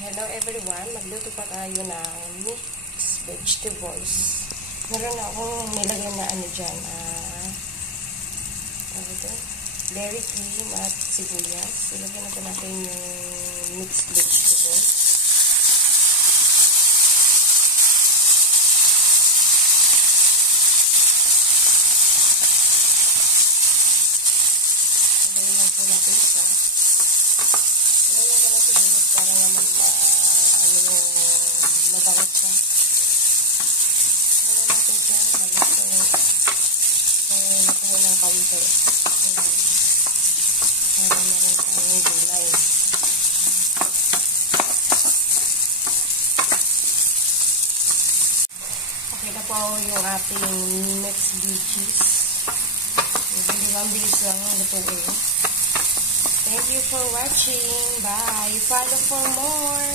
Hello everyone, magluto pa tayo ng mixed vegetables. Meron akong nilagyan na dyan, berry cream at sibuyas. Ilagyan na po natin yung mixed vegetables. Ilagyan lang po natin siya. Ilagyan ko na siguro para naman mabangot siya. Ilagyan natin siya. Nakuha ng kaunti. Para meron tayong gulay. Okay na po yung ating mixed veggies. Bilis lang lutuin. Thank you for watching. Bye. Follow for more.